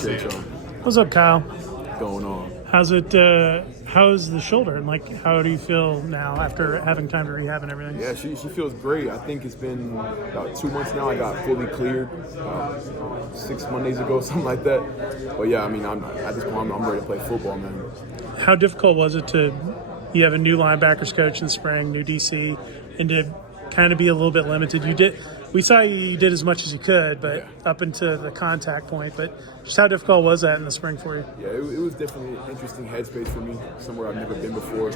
Appreciate y'all. What's up, Kyle? Going on. How's it? How's the shoulder? And how do you feel now after having time to rehab and everything? Yeah, she feels great. I think it's been about 2 months now. I got fully cleared 6 Mondays ago, something like that. But yeah, I mean, at this point, I'm ready to play football, man. How difficult was it you have a new linebackers coach in the spring, new DC, and to kind of be a little bit limited? We saw you did as much as you could, but up into the contact point. But just how difficult was that in the spring for you? Yeah, it was definitely an interesting headspace for me, somewhere I've never been before.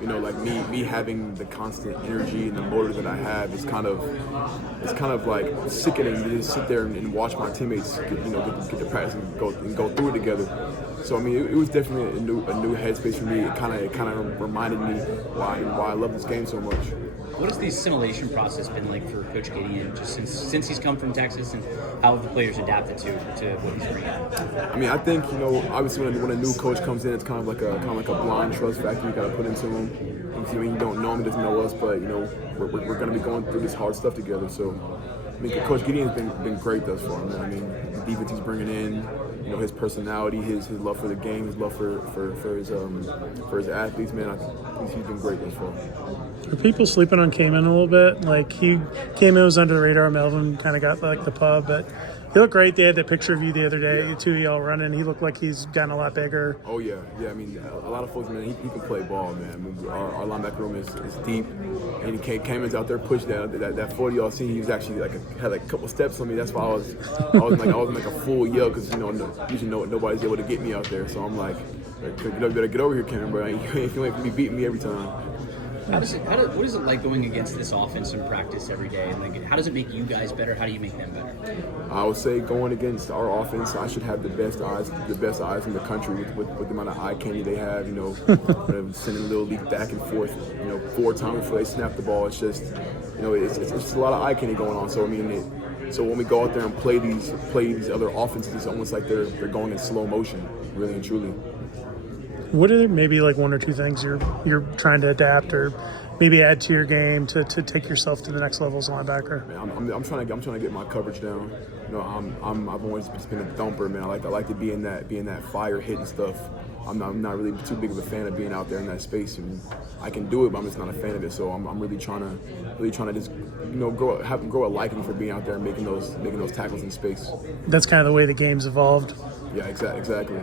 You know, like me having the constant energy and the motor that I have is kind of like sickening to just sit there and watch my teammates get to practice and go through it together. So I mean, it was definitely a new headspace for me. It kind of reminded me why I love this game so much. What has the assimilation process been like for Coach Gideon, just since he's come from Texas, and how have the players adapted to what he's bringing? I mean, I think obviously when a new coach comes in, it's kind of like a blind trust factor you got to put into him. I mean, you don't know him, he doesn't know us, but we're going to be going through this hard stuff together. So I mean, Coach Gideon's been great thus far, man. I mean, the defense he's bringing in, his personality, his love for the game, his love for his athletes, man. I think he's been great thus far. Are people sleeping on Cayman a little bit? Like, he came in, was under the radar. Melvin kind of got the pub, but he looked great. They had that picture of you the other day, the two of y'all running. He looked like he's gotten a lot bigger. Oh yeah. I mean, a lot of folks, man. He can play ball, man. I mean, our linebacker room is deep, and he came out there, pushed that 40 y'all seen. He was actually had a couple steps on me. That's why I was like a full yell because usually nobody's able to get me out there. So I'm like, you better get over here, Cameron, bro. You ain't be beating me every time. What is it like going against this offense in practice every day? And how does it make you guys better? How do you make them better? I would say going against our offense, I should have the best eyes in the country with the amount of eye candy they have. Sending Little League back and forth, 4 times before they snap the ball. It's just, it's just a lot of eye candy going on. So I mean, so when we go out there and play these other offenses, it's almost like they're going in slow motion, really and truly. What are maybe like 1 or 2 things you're trying to adapt or maybe add to your game to take yourself to the next level as a linebacker? Man, I'm trying to get my coverage down. I've always just been a thumper, man. I like to be in that fire hitting stuff. I'm not really too big of a fan of being out there in that space, and I can do it, but I'm just not a fan of it. So I'm really trying to just grow a liking for being out there and making those tackles in space. That's kind of the way the game's evolved. Yeah, exactly.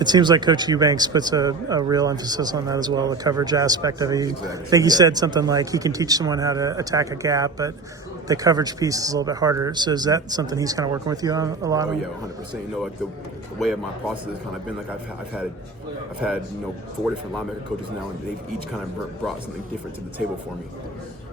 It seems like Coach Eubanks puts a real emphasis on that as well, the coverage aspect of it. Exactly. I think he said something like he can teach someone how to attack a gap, but the coverage piece is a little bit harder. So is that something he's kind of working with you on a lot? Oh yeah, 100%. Like the way of my process has kind of been like I've had 4 different linebacker coaches now, and they've each kind of brought something different to the table for me.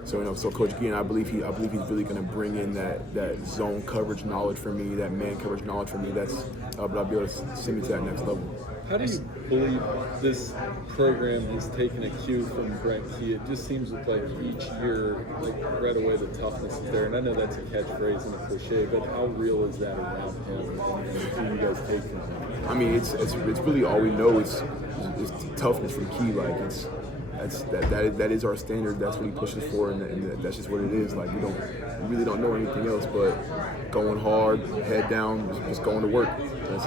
So so Coach Gideon, I believe he's really going to bring in that zone coverage knowledge for me, that man coverage knowledge for me. But I'll be able to send me to that next level. How do you believe this program has taken a cue from Brent Key? It just seems like each year, right away, the toughness is there. And I know that's a catchphrase and a cliche, but how real is that around him and who you guys take from him? I mean, it's really all we know is toughness from Key. Like that is our standard. That's what he pushes for, and that's just what it is. Like we really don't know anything else but going hard, head down, just going to work. That's it.